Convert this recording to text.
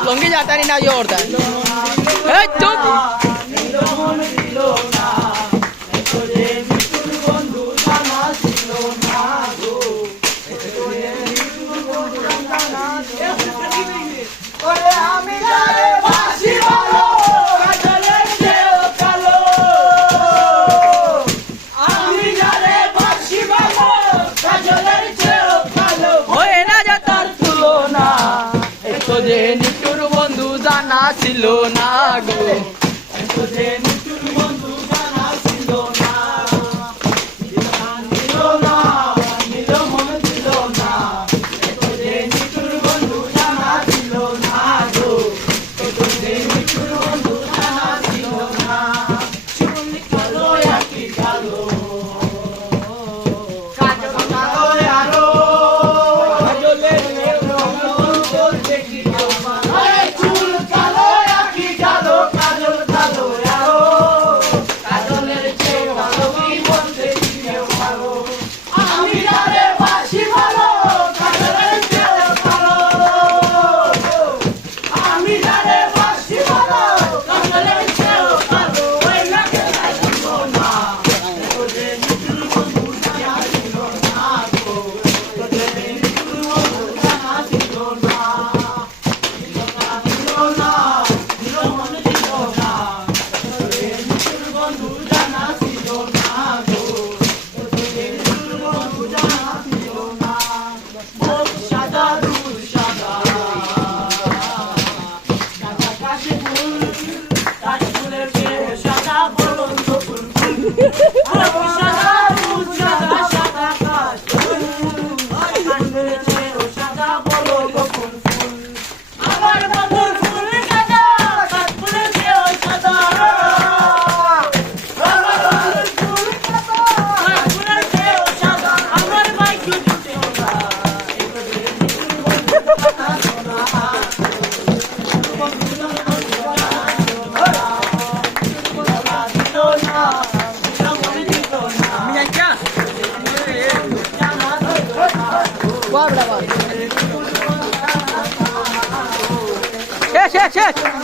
लंगी जाता नहीं ना जोरदार चुप নিটুর বন্ধু জানা ছিল না গো নিটুর বন্ধু জানা ছিল না নিল মন ছিল না নিটুর বন্ধু জানা ছিল না গো নিটুর বন্ধু জানা ছিল না চুল কালো একই কালো কাজল কালো আরো Yes.